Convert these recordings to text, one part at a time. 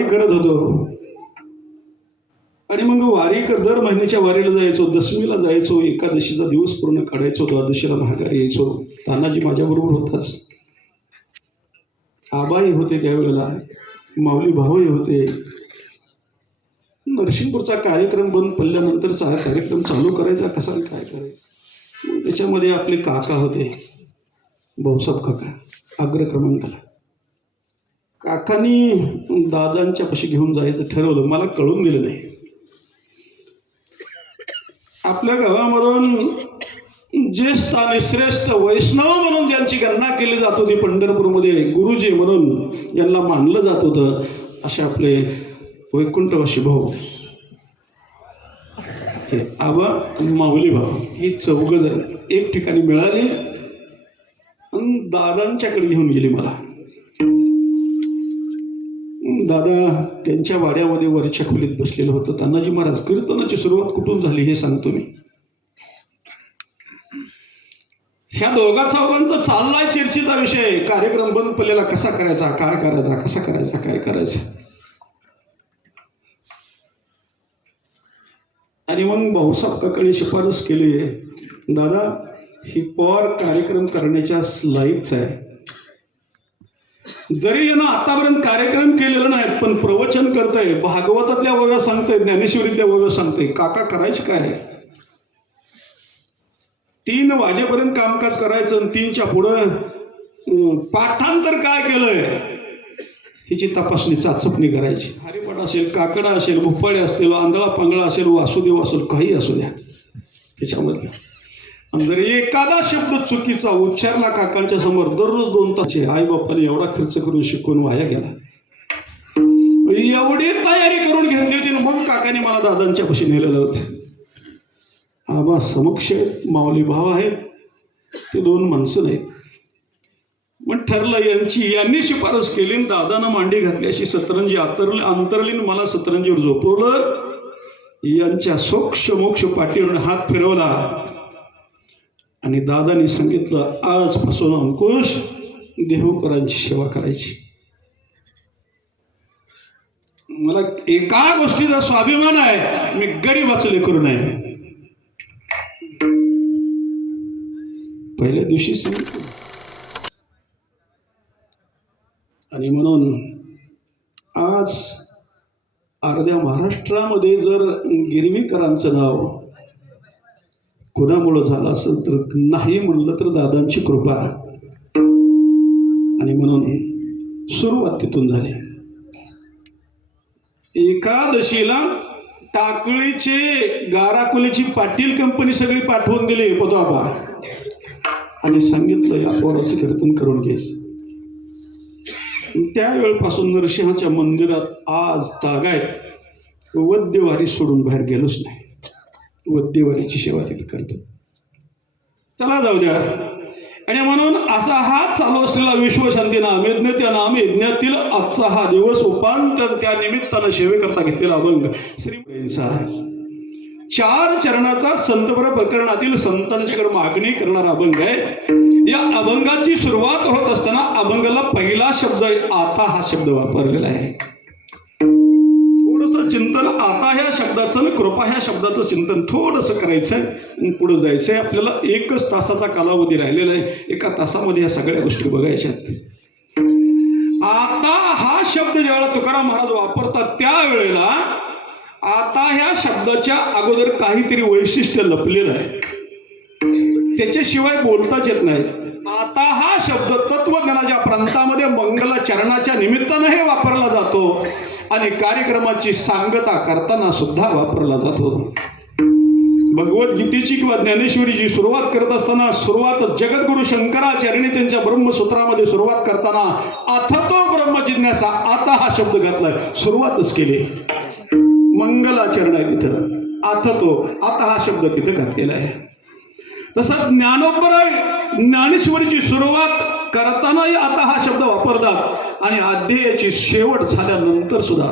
वारी करत होतो. आणि मग वारी दर महिन्याच्या वारीला जायचो, दशमीला जायचो, एकादशीचा दिवस पूर्ण काढायचो, द्वादशीला माघारी यायचो. तानाजी माझ्याबरोबर होताच. आबाई होते त्यावेळेला, माऊली भाऊही होते. नरसिंहपूरचा कार्यक्रम बंद पडल्यानंतरचा कार्यक्रम चालू करायचा कसा काय करायचा. त्याच्यामध्ये आपले काका होते, भाऊसाहेब काका, अग्र क्रमांकाला. काकांनी दादांच्या पाशी घेऊन जायचं ठरवलं. मला कळून दिलं नाही. आपल्या गावामधून ज्येष्ठ आणि श्रेष्ठ वैष्णव म्हणून ज्यांची गणना केली जात होती पंढरपूरमध्ये, गुरुजी म्हणून यांना मानलं जात होतं, असे आपले वैकुंठवासी भाऊ, हे आबा माऊली भाऊ, ही चौघजण एक ठिकाणी मिळाली आणि दादांच्याकडे घेऊन गेली मला. दादा त्यांच्या वाड्यामध्ये वरच्या खोलीत बसलेलं होतं. तानाजी महाराज, कीर्तनाची सुरुवात कुठून झाली हे सांगतो मी. ह्या दोघा चौघांचा चाललाय चर्चेचा विषय. कार्यक्रम बंद पडलेला, कसा करायचा, काय करायचा, कसा करायचा, काय करायचं. आणि मग भाऊसाहेब काकांनी शिफारस केली, दादा ही पॉर कार्यक्रम करण्याच्या लायकच आहे. जरी यानं आतापर्यंत कार्यक्रम केलेला नाही, पण प्रवचन करतंय, भागवतातल्या ओव्या सांगतंय, ज्ञानेश्वरीतल्या ओव्या सांगतंय. काका करायचं काय, 3 वाजेपर्यंत कामकाज करायचं आणि 3च्या पुढं पाठांतर काय केलंय हिची तपासणी चाचपणी करायची. हरिपाठ असेल, काकडा असेल, भोपाळे असतील, आंधळा पांगळा असेल, वासुदेव असेल, काही असू द्या त्याच्यामधलं. आणि जर एखादा शब्द चुकीचा उच्चारला काकांच्या समोर, दररोज 2 तास आई बापाने एवढा खर्च करून शिकवून वाया गेला. एवढी तयारी करून घेतली होती. मग काकाने मला दादांच्या पाशी नेलेलं होतं. आबा समक्ष माऊली भाव आहेत, ते 2 माणसं नाहीत. मग ठरलं, यांनी शिफारस केली, दादानं मांडी घातली, अशी सतरंजी अंतरलीन मला सतरंजीवर झोपवलं. यांच्या सोक्ष मोक्ष पाठीवर हात फिरवला आणि दादांनी सांगितलं, आजपासून अंकुश देहूकरांची सेवा करायची. मला एका गोष्टीचा स्वाभिमान आहे, मी गरीबाचं लेकरू नाही. पहिल्या दिवशी सांगितलं. आणि म्हणून आज अर्ध्या महाराष्ट्रामध्ये जर गिरवीकरांचं नाव कुणामुळं झालं असेल तर नाही म्हणलं तर दादांची कृपा. आणि म्हणून सुरुवात तिथून झाली. एकादशीला टाकळीचे गाराकुलीची पाटील कंपनी सगळी पाठवून दिली पदोबा आणि सांगितलं, या पोराचं कीर्तन करून घ्यायचं. त्यावेळपासून नरसिंहाच्या मंदिरात आज तागायत वद्यवारी सोडून बाहेर गेलोच नाही. वद्यवारीची सेवा तिथे करतो. चला जाऊ द्या. आणि म्हणून असा हा चालू असलेला विश्वशांती नाम यज्ञ, त्या नाम यज्ञातील आजचा हा दिवस उपांतर त्या निमित्तानं सेवेकरता घेतलेला अभंग श्री 4 चरणाचा संतपर प्रकरणातील संतांच्याकडे मागणी करणारा अभंग आहे. या अभंगाची सुरुवात होत असताना अभंगाला पहिला शब्द आता हा शब्द वापरलेला आहे. थोडंसं चिंतन आता ह्या शब्दाचं आणि कृपा ह्या शब्दाचं चिंतन थोडंसं करायचंय, पुढे जायचंय. आपल्याला 1 तासाचा कालावधी राहिलेला आहे. 1 तासामध्ये ह्या सगळ्या गोष्टी बघायच्यात. आता हा शब्द ज्यावेळेला तुकाराम महाराज वापरतात त्यावेळेला आता ह्या शब्दाच्या अगोदर काहीतरी वैशिष्ट्य लपलेलं आहे, त्याच्याशिवाय बोलताच येत नाही. आता हा शब्द तत्वज्ञानाच्या प्रांतामध्ये मंगलाचरणाच्या निमित्तानं हे वापरला जातो आणि कार्यक्रमाची सांगता करताना सुद्धा वापरला जातो. भगवद्गीतेची किंवा ज्ञानेश्वरीची सुरुवात करत असताना सुरुवात जगद्गुरु शंकराचार्यांनी त्यांच्या ब्रह्मसूत्रामध्ये सुरुवात करताना अथतो ब्रह्म जिज्ञासा आता हा शब्द घातलाय, सुरुवातच केली. मंगलाचरण आहे तिथं, अथतो आता हा शब्द तिथं घातलेला आहे. तसं ज्ञानेश्वरीची सुरुवात करतानाही आता हा शब्द वापरतात आणि अध्यायाची शेवट झाल्यानंतर सुद्धा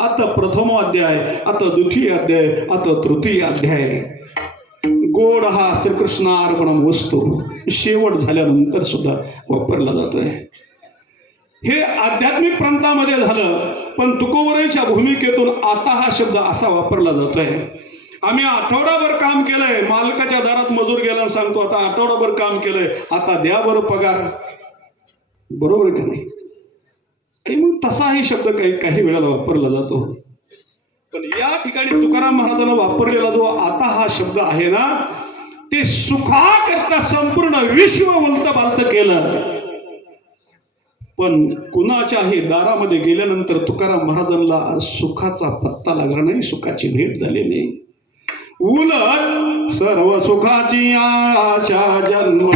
आता प्रथम अध्याय, आता द्वितीय अध्याय, आता तृतीय अध्याय, गोड हा श्रीकृष्णार्पणम वस्तू शेवट झाल्यानंतर सुद्धा वापरला जातोय. हे आध्यात्मिक प्रांतामध्ये झालं, पण तुकोबराईच्या भूमिकेतून आता हा शब्द असा वापरला जातोय. आम्ही आठवडाभर काम केलंय, मालकाच्या दारात मजूर गेला सांगतो आता आठवडाभर काम केलंय, आता द्या बरं पगार. बरोबर का नाही? आणि मग तसाही शब्द काही वेळेला वापरला जातो. पण या ठिकाणी तुकाराम महाराजांना वापरलेला जो आता हा शब्द आहे ना, ते सुखाकरता संपूर्ण विश्व उलत पालत केलं. पण कुणाच्याही दारामध्ये गेल्यानंतर तुकाराम महाराजांना सुखाचा पत्ता लागला नाही, सुखाची भेट झाली नाही. उलट सर्व सुखाची आशा जन्म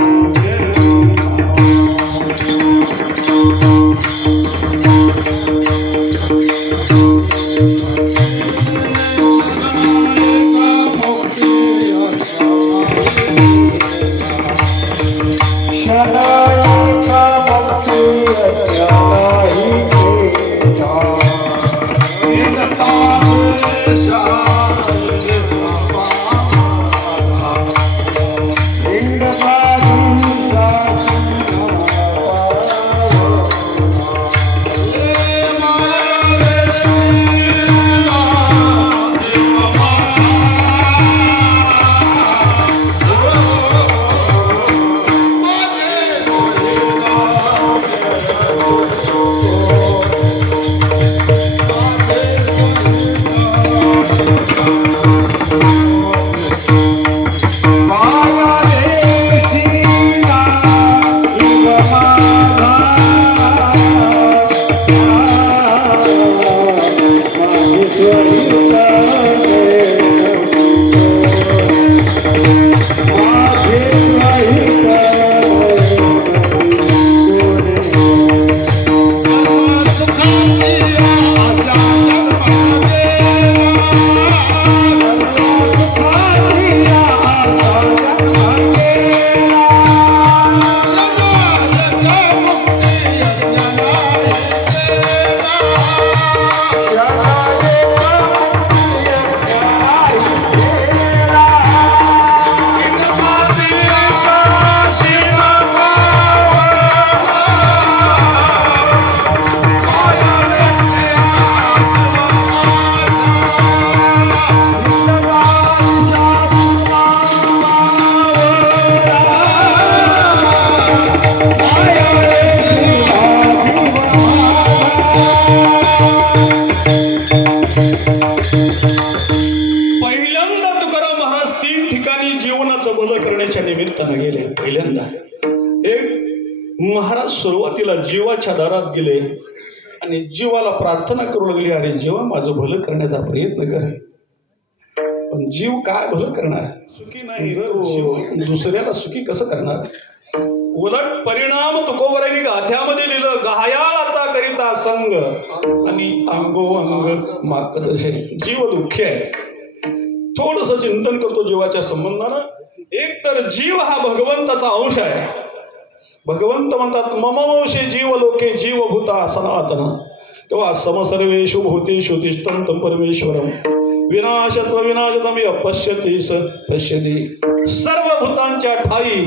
पहिल्यांदा एक महाराज सुरुवातीला जीवाच्या दारात गेले आणि जीवाला प्रार्थना करू लागली, अरे जीवा माझं भलं करण्याचा प्रयत्न कर. पण जीव काय भलं करणार? सुखी नाही जर जीव दुसऱ्याला सुखी कसं करणार? उलट परिणाम तुकोबराईंनी गाथ्यामध्ये लिहिलं, गायाळाचा करिता संग आणि अंगोअंग माकदशे. जीव दुःखी आहे. थोडस चिंतन करतो जीवाच्या संबंधानं. एक तर जीव हा भगवंताचा अंश आहे. भगवंत म्हणतात मम वंशे जीव लोके जीवभूता सनातन. तेव्हा समसर्वेषु भूतेषु तिष्ठन्त परमेश्वरम विनाशत्व विनाशतम अपश्यती स पश्यती. सर्व भूतांच्या ठाई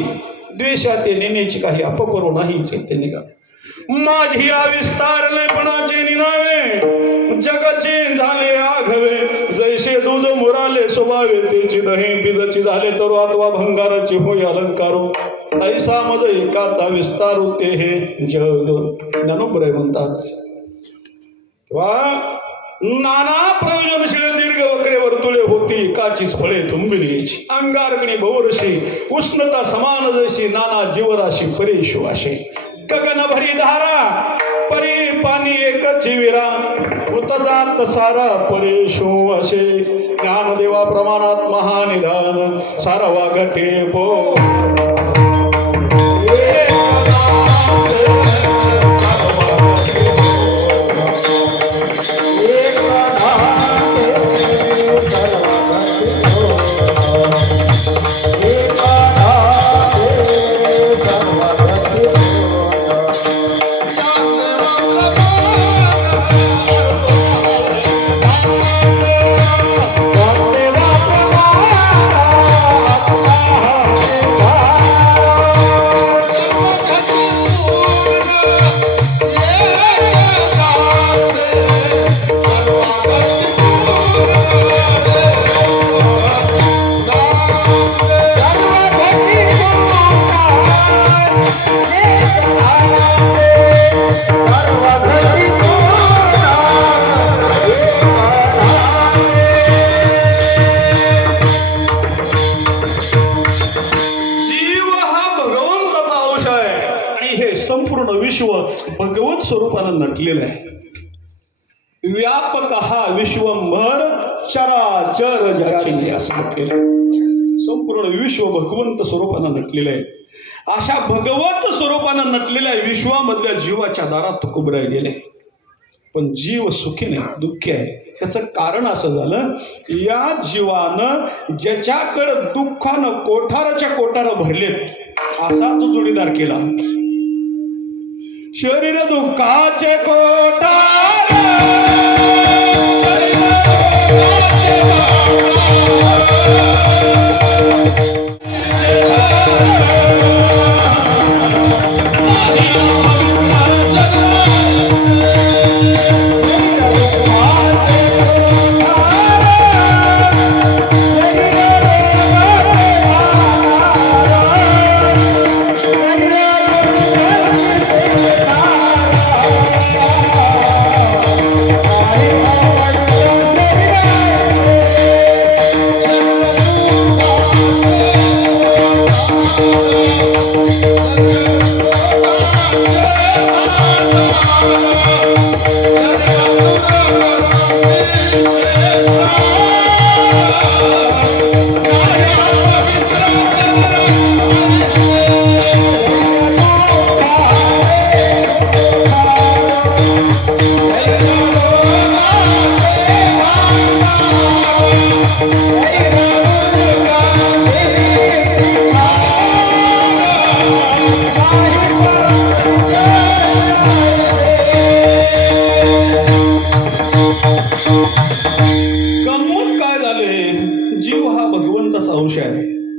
द्वेषाते नेण्याची काही अपकरू नाही चैतन्य का. माझी विस्तारलेपणाचे निनावे जगाचे झाले आघवे. जैसे दूध मुराले स्वभावे त्याची दही बीजची झाले तर अथवा भंगाराची होय अलंकारो. तैसा मज एकाचा विस्तार होते हे जग. ज्ञानोबराय म्हणतात नाना प्रयोजनशील दीर्घ वक्रे वर्तुळे होती एकाचीच फळे तुंबिली. अंगारकणी बहुरशी उष्णता समान जशी नाना जीवराशी परेशो असे. गगन भरी धारा परी पाणी एकच विरा उतजात सारा परेशो असे. ज्ञानदेवा प्रमाणात महानिधान सारवा घटे पो. विश्व भगवत स्वरूपानं नटलेलं आहे. व्यापक हा विश्वंभर चराचर ज्याची असं म्हटलेलं. संपूर्ण विश्व भगवंत स्वरूपानं नटलेलं आहे. अशा भगवंत स्वरूपानं नटलेल्या विश्वामधल्या जीवाच्या दारात तुकोबराय गेले. पण जीव सुखी नाही, दुःखी आहे. त्याचं कारण असं झालं, या जीवानं ज्याच्याकडं दुःखानं कोठाराच्या कोठार भरलेत असा तो जोडीदार केला. शरीर दुःखाचे कोठार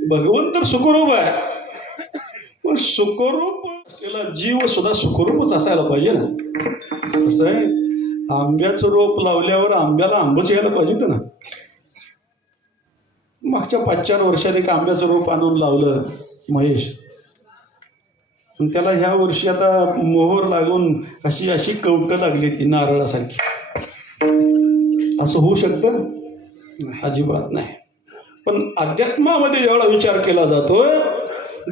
भगवंत सुखरूप आहे. पण सुखरूप असलेला जीव सुद्धा सुखरूपच असायला पाहिजे ना. कसं आहे, आंब्याचं रोप लावल्यावर आंब्याला आंबच यायला पाहिजे ना. मागच्या 5-4 वर्षात एक आंब्याचं रोप आणून लावलं महेश, पण त्याला ह्या वर्षी आता मोहर लागून अशी अशी कवटं लागली ती नारळासारखी. असं होऊ शकतं? अजिबात नाही. पण अध्यात्मामध्ये जेवढा विचार केला जातोय,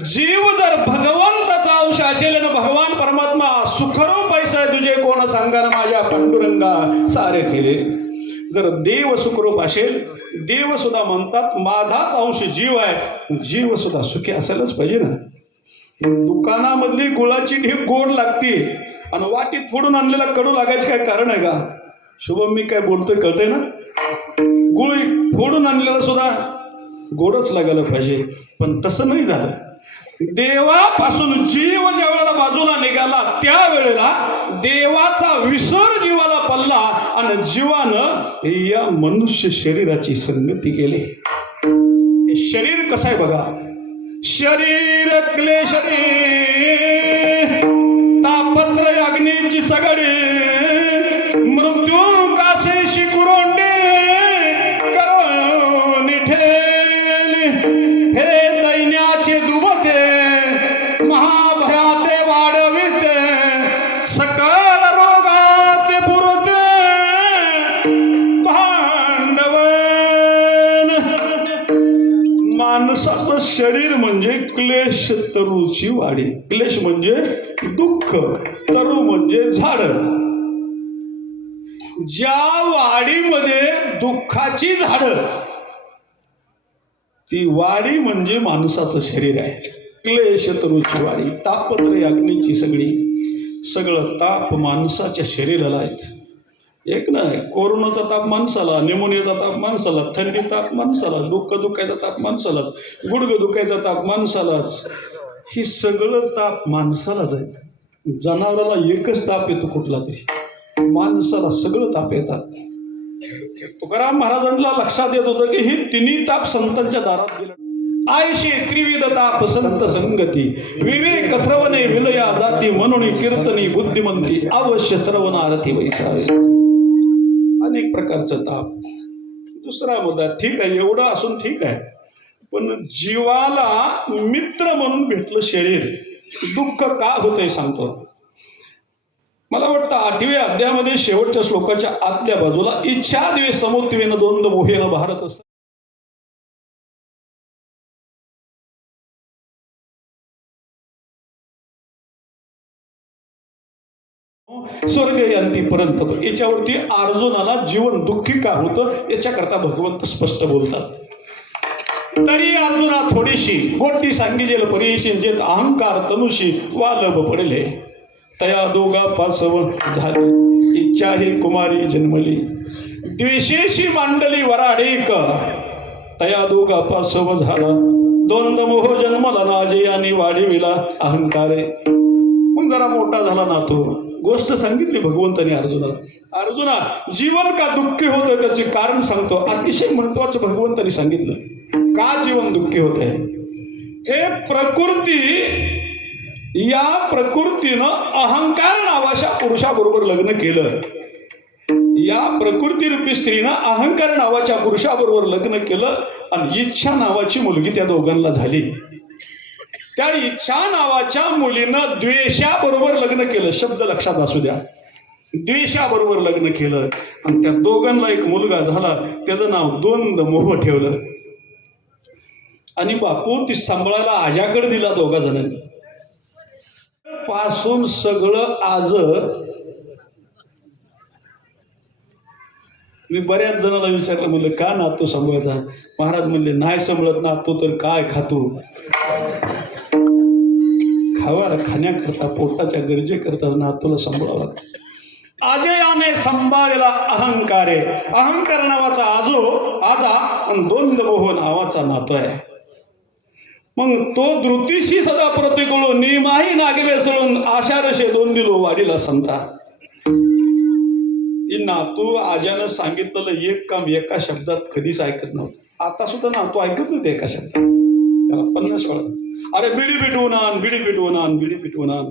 जीव जर भगवंताचा अंश असेल ना, भगवान परमात्मा सुखरूप पैसा तुझे कोण सांगा ना माझ्या पांडुरंगा सारे केले. जर देव सुखरूप असेल, देव सुद्धा म्हणतात माझाच अंश जीव आहे, जीव सुद्धा सुखी असायलाच पाहिजे ना. दुकानामधली गुळाची ढीप गोड लागते आणि वाटीत फोडून आणलेला कडू लागायचं काय कारण आहे का? शुभम, मी काय बोलतोय कळतंय ना? गुळ फोडून आणलेला सुद्धा गोडच लागायला पाहिजे. पण तसं नाही झालं. देवापासून जीव ज्या वेळेला बाजूला निघाला त्यावेळेला देवाचा विसर जीवाला पडला आणि जीवानं या मनुष्य शरीराची संगती केली. शरीर कसं आहे बघा. शरीर क्लेशरी तापत्र अग्नीची सगळी मृत्यू काशेशी कुरोंडे करून ठेली. हे दैन्याचे दुबते महाभयाते वाढविते सकल रोगाते पुरते भांडवन. माणसाचं शरीर म्हणजे क्लेश तरुची वाडी. क्लेश म्हणजे दुःख, तरु म्हणजे झाड. ज्या वाडीमध्ये दुःखाची झाडं, ती वाडी म्हणजे माणसाचं शरीर आहे. क्लेश तरुची वाडी, तापत्रय अग्नीची सगळं ताप माणसाच्या शरीराला आहेत. एक नाही, कोरोनाचा ताप माणसाला, निमोनियाचा ताप माणसाला, थंडी ताप माणसाला, डोकं दुखायचा ताप माणसाला, गुडघं दुखायचा ताप माणसालाच. ही सगळं ताप माणसालाच आहेत. जनावराला एकच ताप येतो कुठला तरी, माणसाला सगळं ताप येतात. तुकाराम महाराजांना लक्षात येत होतं की ही तिन्ही ताप संतांच्या दारात गेले. आयशे त्रिविध ताप संत संगती, विवेक श्रवणे विलया जाती, म्हणून कीर्तनी बुद्धिमंती, अवश्य श्रवण आरती वैसावे. अनेक प्रकारचं ताप. दुसरा मुद्दा, ठीक आहे एवढं असून ठीक आहे, पण जीवाला मित्र म्हणून भेटलं शरीर, दुःख का होतंय सांगतो. मला वाटतं 8व्या अध्यायामध्ये शेवटच्या श्लोकाच्या आतल्या बाजूला इच्छा द्वे समुत्वेन द्वंद्व मोहेन भारत असतं. स्वर्ग यांतीपर्यंत. याच्यावरती अर्जुनाला जीवन दुःखी का होतं याच्याकरता भगवंत स्पष्ट बोलतात. तरी अर्जुना थोडीशी गोष्टी सांगिजेल परीशी जेत अहंकार तनुशी वालभ पडले. तया दोघा पासव झाले इच्छा ही कुमारी जन्मली. द्वेषेशी मांडली वराडेक तया दोघा पासव झाला. द्वंद मोह जन्मला नाजे आणि वाढविला अहंकारे. मग जरा मोठा झाला ना तो. गोष्ट सांगितली भगवंताने अर्जुनाला. अर्जुना जीवन का दुःखी होतं त्याचे कारण सांगतो. अतिशय महत्वाचं भगवंताने सांगितलं. का जीवन दुःखी होत आहे? हे प्रकृती, या प्रकृतीनं अहंकार नावाच्या पुरुषाबरोबर लग्न केलं. या प्रकृतीरूपी स्त्रीनं अहंकार नावाच्या पुरुषाबरोबर लग्न केलं आणि इच्छा नावाची मुलगी त्या दोघांना झाली. त्या इच्छा नावाच्या मुलीनं द्वेषाबरोबर लग्न केलं. शब्द लक्षात असू द्या. द्वेषाबरोबर लग्न केलं आणि त्या दोघांना एक मुलगा झाला. त्याचं नाव द्वंद मोह ठेवलं आणि बापू ती सांभाळायला आजाकडे दिला दोघा जणांनी. पासून सगळं आज मी बऱ्याच जणांना विचारलं, म्हणलं का नातू सांभाळता? महाराज म्हणले नाही सांभाळत नातू तर काय खातो. खाण्याकरता पोटाच्या गरजेकरता नातूला सांभाळावं लागतं. अजयाने सांभाळलेला अहंकारे. अहंकार नावाचा आजा आणि द्वंद मोह नावाचा नातो आहे. मग तो धृतीशी सदा प्रतिकूळ नियमाही नागवे सोडून आषाढशे दोन दिलो वाढीला संता. ती नातू आज्यानं सांगितलेलं एक काम एका शब्दात कधीच ऐकत नव्हतं. आता सुद्धा नातू ऐकत नव्हते एका शब्दात. त्याला 50 वेळा अरे बिडी पिटवून आण, बिडी पिटवून आण, बिडी पिटवून आण.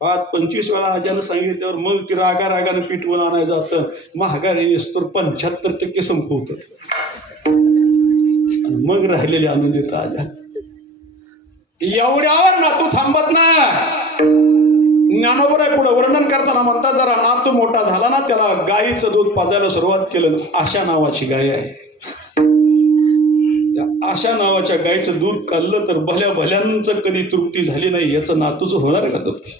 25 वेळा आज्यानं सांगितल्यावर मग ती रागानं पिटवून आणायला जातं. महागारी तर 75% संपवतं आणि मग राहिलेले आणून देतं आज्या. एवढ्यावर नातू थांबत नाही. ज्ञानोबर आहे पुढे वर्णन करताना म्हणतात, जरा नातू मोठा झाला ना त्याला गाईचं दूध पाजायला सुरुवात केलं. आशा नावाची गाय आहे. त्या आशा नावाच्या गायचं दूध काढलं तर भल्यांचं कधी तृप्ती झाली नाही. याचं नातूचं होणार का तृप्ती?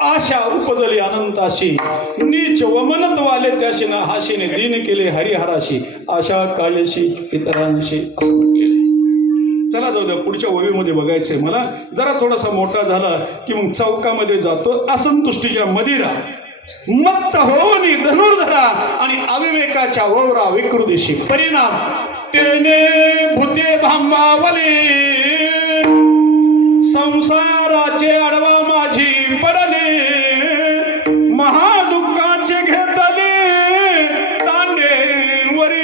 आशा उपजली अनंताशी नीच वमनत वाले त्याशी ना हाशीने दीन केले हरिहराशी आशा कायशी इतरांशी असं म्हटलेलं. चला जाऊ द्या, पुढच्या ओळीमध्ये बघायचंय मला. जरा थोडासा मोठा झाला की मग चौकामध्ये जातो. असंतुष्टीच्या मदिरा मत्त होऊन धनुर्धरा आणि अविवेकाच्या ववरा विकृतीशी परिणाम तेने भूते भांबावले. संसाराचे अडवा माझी पडले महादुःखाचे घेतले तांडेवरी.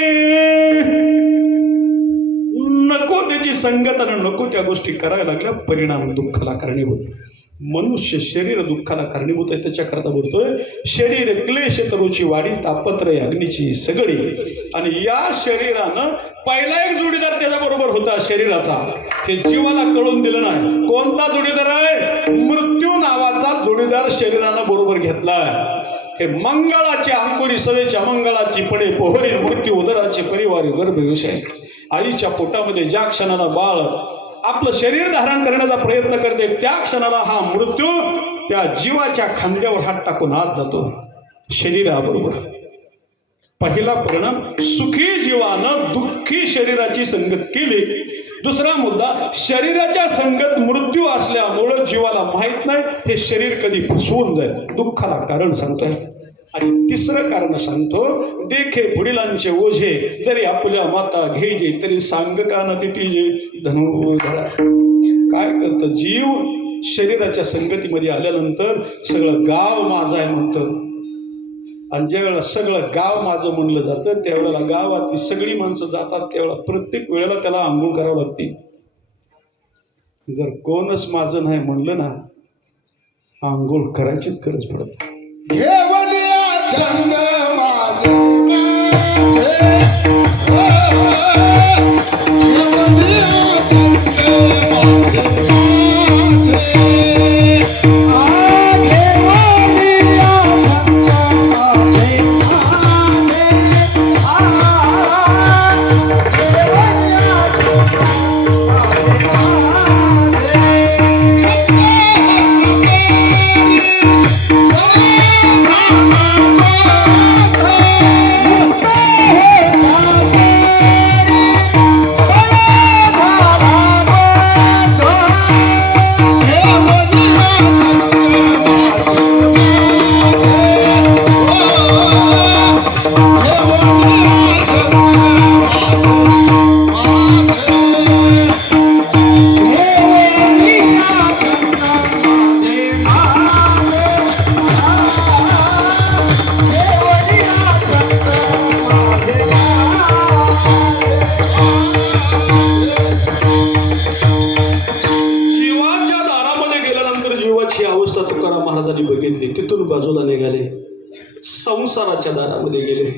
नको त्याची संगत आणि नको त्या गोष्टी करायला लागल्या. परिणाम दुःखाला कारणीभूत. मनुष्य शरीर दुःखाला कारणीभूत आहे. त्याच्याकरता बोलतोय शरीर क्लेश तरुची वाढी तापत्रय अग्नीची सगळी. आणि या शरीरानं पहिला एक जोडीदार त्याच्याबरोबर होता शरीराचा. हे जीवाला कळून दिलं नाही. कोणता जोडीदार आहे? मृत्यू नावाचा जोडीदार शरीरानं बरोबर घेतलाय. हे मंगळाचे अंकुरी सवेच्या मंगळाची पडे पोहरी मृत्यू उदराचे परिवारी गर्भविषय. आईच्या पोटामध्ये ज्या क्षणाला बाळ आपलं शरीर धारण करण्याचा प्रयत्न करते त्या क्षणाला हा मृत्यू त्या जीवाच्या खांद्यावर हात टाकून आत जातो शरीराबरोबर. पहिला परिणाम सुखी जीवानं दुःखी शरीराची संगत केली. दुसरा मुद्दा शरीराच्या संगत मृत्यू असल्यामुळं जीवाला माहित नाही हे शरीर कधी फसवून जाईल. दुःखाला कारण सांगतोय. आणि तिसरं कारण सांगतो देखे वडिलांचे ओझे जरी आपल्या माता घ्यायचे तरी सांग का न तिटीजे धनुधरा. काय करतं जीव शरीराच्या संगतीमध्ये आल्यानंतर सगळं गाव माझं आहे म्हणतं. आणि ज्यावेळेला सगळं गाव माझं म्हणलं जातं त्यावेळेला गावातली सगळी माणसं जातात. त्यावेळेला प्रत्येक वेळेला त्याला आंघोळ करावं लागते. जर कोणच माझं नाही म्हणलं ना आंघोळ करायचीच गरज पडत. जन्म माझे महाराजांनी बघितली. तिथून बाजूला निघाले, संसाराच्या दारामध्ये गेले.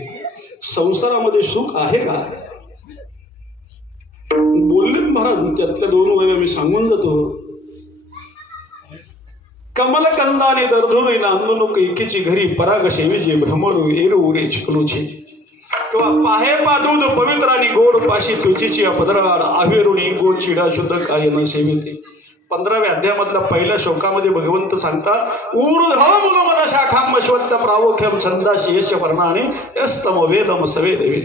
संसारामध्ये सुख आहे का बोलले महाराज. त्यातल्या 2 वेळा मी सांगून जातो. कमलकंदाने दर्धुरी नांदू कैकीची घरी पराग सेविजे भ्रमरू एरू रे चिकलूची किंवा पाहे पादूद पवित्र आणि गोड पाशी त्वचेची पदराड आवेरुणी गोड चिडा शुद्ध काय न सेविते. 15व्या अध्यायामधल्या पहिल्या श्लोकामध्ये भगवंत सांगतात ऊर्ध्व मूलमद शाखाम अश्वत्थ प्रावोख्यम छंदाशी यश वर्णाने यस्तम वेदम सवे देवे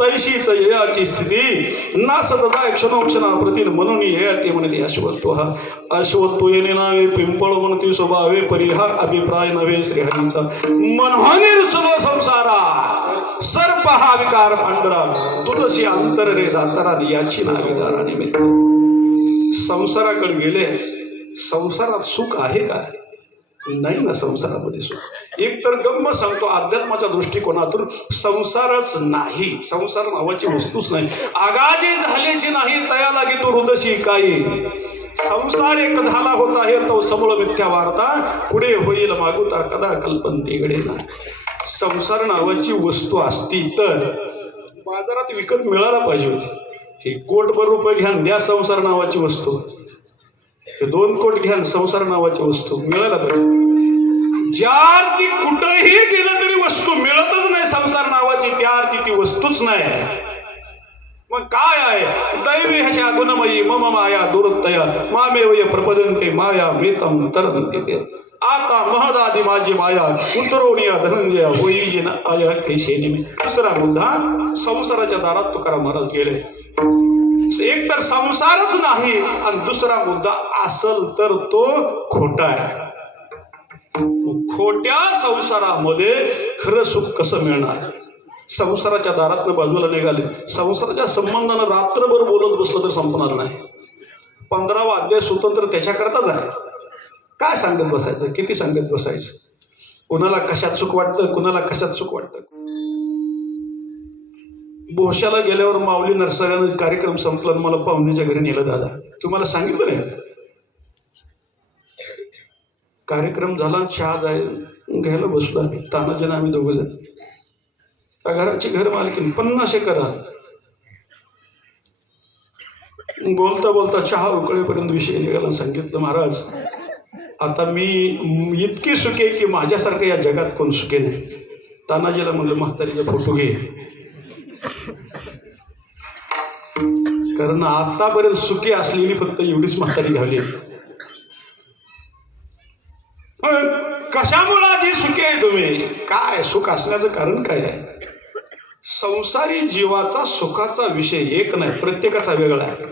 तैशीच ययाची स्थिती ना सतता क्षणोक्षणा प्रतील म्हणून ययाती म्हणते अश्वत्व. अश्वत्व येणे नावे पिंपळ म्हणती स्वभावे परिहार अभिप्राय नव्हे श्रीहरीचा मनोनिर सुलो संसारा सर्प हा विकार पांढरा तुझशी अंतर रे दातारा याची नावे दारा निमित्त. संसाराकडे गेले. संसारात सुख आहे का नाही ना. संसारामध्ये सुख एक तर गम्म सांगतो अध्यात्माच्या दृष्टिकोनातून संसारच नाही. संसार नावाची वस्तूच नाही. आगाजी झाल्याची नाही तया लागे तो हृदशी काही. संसार एक झाला होता हे तो समूळ मिथ्या वार्ता पुढे होईल मागुता कदा कल्पंती घडे ना. संसार नावाची वस्तू असती तर बाजारात विकत मिळायला पाहिजे होती. हे कोटभर रुपये घ्या द्या संसार नावाची वस्तू. 2 कोट घ्या संसार नावाची वस्तू मिळायला पाहिजे. ज्या अर्थी कुठेही गेलं तरी वस्तू मिळतच नाही संसार नावाची त्या अर्थी ती वस्तूच नाही. मग काय आहे दैवी हशा गुणमयी मम माया दुरत्तया मामेवय प्रपदंते माया मेतम तरंते ते. आता महदादी माझी माया उतरवणीया धनंजया होई न आया कैसे निमी. दुसरा मुद्दा संसाराच्या दारात तुकाराम महाराज गेले. एक तर संसारच नाही आणि दुसरा मुद्दा असल तर तो खोटा आहे. खोट्या संसारामध्ये खरं सुख कसं मिळणार. संसाराच्या दारातनं बाजूला निघाले. संसाराच्या संबंधानं रात्रभर बोलत बसलं तर संपणार नाही. 15वा अध्याय स्वतंत्र त्याच्याकरताच आहे. काय सांगत बसायचं किती सांगत बसायचं. कुणाला कशात सुख वाटतं कुणाला कशात सुख वाटतं. बोशाला गेल्यावर माऊली नरसळ्यानं कार्यक्रम संपला मला पाहुण्याच्या घरी नेलं. दादा तुम्हाला सांगितलं नाही. कार्यक्रम झाला चहा घ्यायला बसलो आम्ही तानाजीनं आम्ही 2 जण. त्या घराची घर मालकीन 50 एकर. बोलता बोलता चहा उकळेपर्यंत विषय निघाला. सांगितलं महाराज आता मी इतकी सुखी आहे की माझ्यासारखं या जगात कोण सुखी नाही. तानाजीला म्हणलं म्हातारीचा फोटो घे कारण आतापर्यंत सुखी असलेली फक्त एवढीच म्हातारी घावली. कशामुळे आधी सुखी आहे तुम्ही. काय सुख असण्याचं कारण काय आहे. संसारी जीवाचा सुखाचा विषय एक नाही प्रत्येकाचा वेगळा आहे.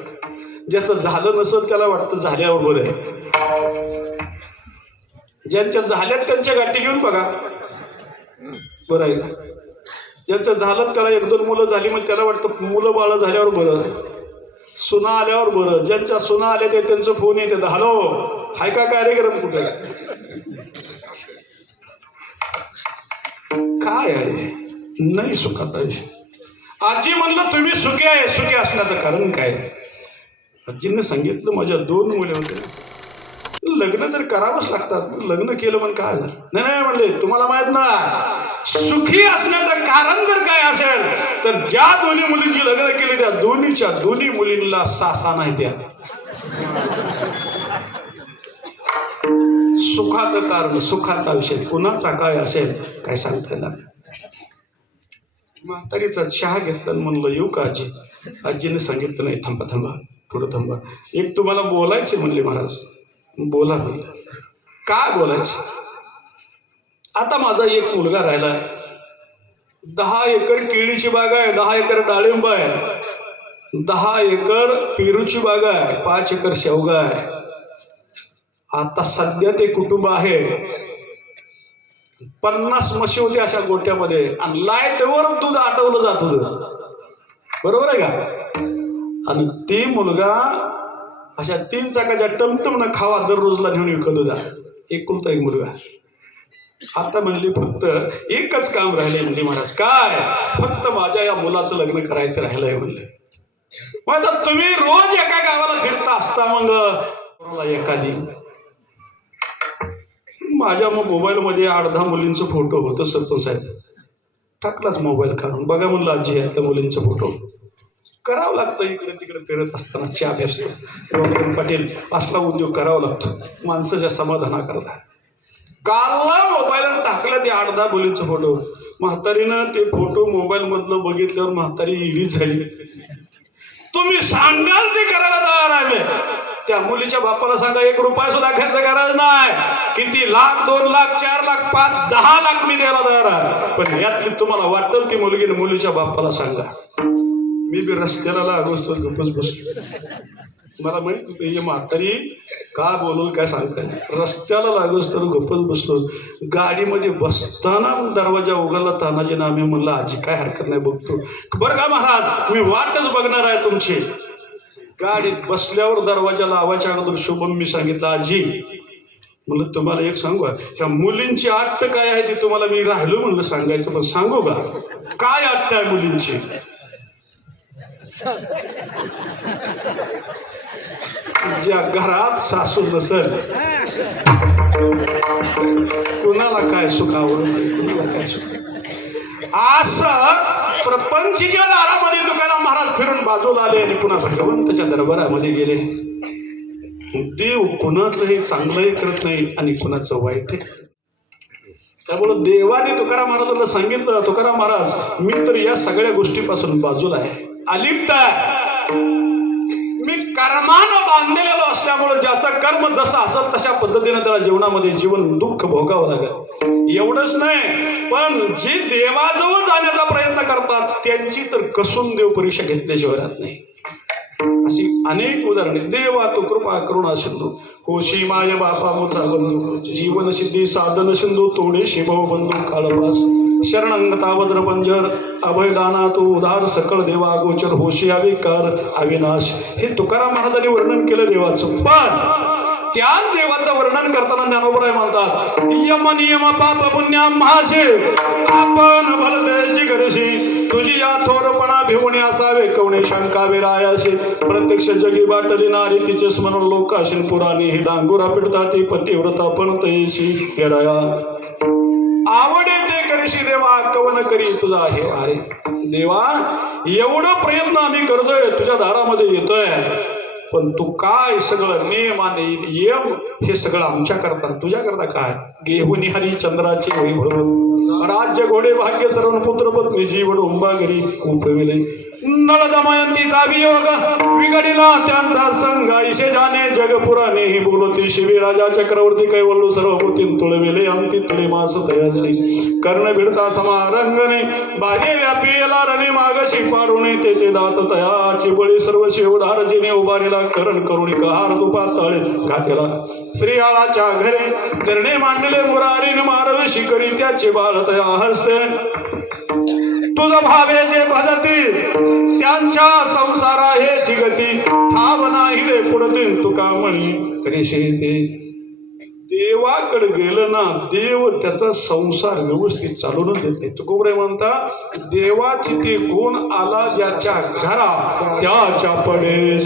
ज्याचं झालं नसत त्याला वाटतं झाल्यावर बरं आहे. ज्यांच्या झाल्यात त्यांच्या गाठी घेऊन बघा बरं आहे का. ज्यांचं झालं त्याला 1-2 मुलं झाली मग त्याला वाटतं मुलं बाळ झाल्यावर बरं सुना आल्यावर बरं. ज्यांच्या सुना आल्या ते त्यांचं फोन येते हॅलो हाय का कार्यक्रम कुठे काय आहे नाही सुखाचा विषय. आजी म्हणलं तुम्ही सुखी आहे. सुखी असण्याचं कारण काय. आजींनी सांगितलं माझ्या 2 मुले होते लग्न तर करावंच लागतात. लग्न केलं पण काय झालं नाही म्हणले तुम्हाला माहित ना सुखी असण्याचं कारण जर काय असेल तर ज्या 2 मुलींची लग्न केली त्या दोन्ही मुलींना सासा नाही त्या. सुखाचं कारण सुखाचा विषय कुणाचा काय असेल काय सांगता येणार. म्हातारीचा चहा घेतला म्हणलं येऊ का आजी. आजीने सांगितलं नाही थांबा थोडं थांबा. एक तुम्हाला बोलायचे म्हणले महाराज. बोला म्हणलं काय बोलायचं. आता माझा एक मुलगा राहिला आहे. 10 एकर केळीची बाग आहे 10 एकर डाळिंब आहे 10 एकर पेरूची बाग आहे 5 एकर शेवगा आहे. आता सध्या ते कुटुंब आहे 50 म्हशी होती अशा गोट्यामध्ये आणि लाईटवर दूध आटवलं जात होतं बरोबर आहे का. आणि ते मुलगा अशा 3 चाकाच्या टमटमनं खावा दररोजला नेऊन विकत होता. एकुलता एक मुलगा. आता म्हणली फक्त एकच काम राहिलंय म्हणली महाराज. काय फक्त माझ्या या मुलाचं लग्न करायचं राहिलंय म्हणले. मग आता तुम्ही रोज एका गावाला फिरता असता मग एखादी माझ्या मोबाईलमध्ये 8-10 मुलींचं फोटो होतं सरपंच साहेब. टाकलाच मोबाईल काढून, बघा म्हणलं आजी आहेत त्या मुलींचा फोटो. करावं लागतं इकडे तिकडे फिरत असताना, चहा प्यासतो पाटील असला उद्योग करावा लागतो माणसाच्या समाधानाकरता. काढला मोबाईल टाकला ते 8-10 मुलींचा फोटो. म्हातारीनं ते फोटो मोबाईलमधनं बघितल्यावर म्हातारी इडी झाली. तुम्ही सांगाल ते करायला तयार आहे. त्या मुलीच्या बापाला सांगा 1 रुपया सुद्धा खर्च करायचा नाही. किती लाख, 2 लाख, 4 लाख, 5, 10 लाख मी द्यायला तयार आहे. पण यातली तुम्हाला वाटेल ती मुलगी मुलीच्या बापाला सांगा. मी बी रस्त्याला लागतो गप्पच बसलो. मला माहित होतं हे म्हातारी का बोलून काय सांगताय. रस्त्याला लागोस तर गप्पच बसलो. गाडीमध्ये बसताना दरवाजा उघडला तानाजी ना. आम्ही म्हणलं आजी काय हरकत नाही बघतो. बरं का महाराज मी वाटच बघणार आहे तुमची. गाडीत बसल्यावर दरवाजा लावायच्या अगोदर शुभम मी सांगितलं आजी म्हणलं तुम्हाला एक सांगू ह्या मुलींची आट्ट काय आहे ती तुम्हाला मी राहिलो म्हणलं सांगायचं. पण सांगू का काय आट्ट आहे मुलींची. ज्या घरात सासू नसेल कुणाला काय सुख आवडत नाही, कुणाला काय सुख. असं प्रपंचीच्या दारामध्ये तुकाराम महाराज फिरून बाजूला आले आणि पुन्हा भगवंताच्या दरबारामध्ये गेले. देव कुणाचंही चांगलंही करत नाही आणि कुणाचं वाईट आहे. त्यामुळं देवाने तुकाराम महाराजांना सांगितलं तुकाराम महाराज मी तर या सगळ्या गोष्टीपासून बाजूला आहे, अलिप्त आहे. मी कर्मानं बांधलेलं असल्यामुळे ज्याचं कर्म जसं असेल तशा पद्धतीने त्याला जीवनामध्ये जीवन दुःख भोगावं लागेल. एवढंच नाही पण जे देवाजवळ जाण्याचा प्रयत्न करतात त्यांची तर कसून देव परीक्षा घेतल्याशिवाय राहत नाही. अशी अनेक उदाहरणे. देवा तो कृपा करुणा सिंधू होशी माय बापा मोठा बंधू जीवन सिद्धी साधन सिंधू तोडे शिभव बंधू काळपास शरणंगता वज्रपंजर अभयदाना तो उदार सकळ देवा गोचर होशी अविकार अविनाश. हे तुकाराम महाराजांनी वर्णन केलं देवाचं. पण त्याच देवाचं वर्णन करताना ज्ञानोबराय म्हणतात यम नियम पाप पुण्या महाशे आपण भलतेची गरशी तुझी या थोरपणा भिवणे असावे कवणे शंका विरायाशी प्रत्यक्ष जगी बाटली नारी तिचे स्मरण लोकाशी पुराणी ही डांगुरा पिडता ती पतिव्रता पण तैशी हेराया आवडे ते करशी देवा कवन करी तुझा हे अरे देवा एवढं प्रयत्न आम्ही करतोय तुझ्या दारामध्ये येतोय पण तू काय सगळं नेम आणि यम हे सगळं आमच्या करता तुझ्या करता काय गेहुनी हरी चंद्राचे वैभव राज्य घोडे भाग्य सर्व पुत्र पत्नी जीवन उंबागिरी उपविले नळ दमयंतीचा वियोग विघडिला त्यांचा संग ऐशे जाणे जग पुराणे ही बोलती शिवी राजा चक्रवर्ती कैवल्लू सर्व पोती तुळविले अंती तुळे मास तयाची कर्ण भिडता समारंगणे बागे व्यापीला रणे मागशी पाडूने ते दात तयाची बळी सर्व शिवधार जिने उभारीला करण करुणी कहार तो पाताळे घातेला श्रीयाळाच्या घरे धरणे मांडले मुरारीने मारवे शिकरी त्याचे बाळ तया हसते तुझ भावे जे भजती त्यांच्या संसारा हे जिगती ठाव नाही रे पुढते तुका म्हणी करीशे ते. देवाकडे गेलं ना देव त्याचा संसार व्यवस्थित चालून देत नाही. तुकोबरे म्हणता देवाची ते गुण आला ज्याच्या घरा त्याच्या पडे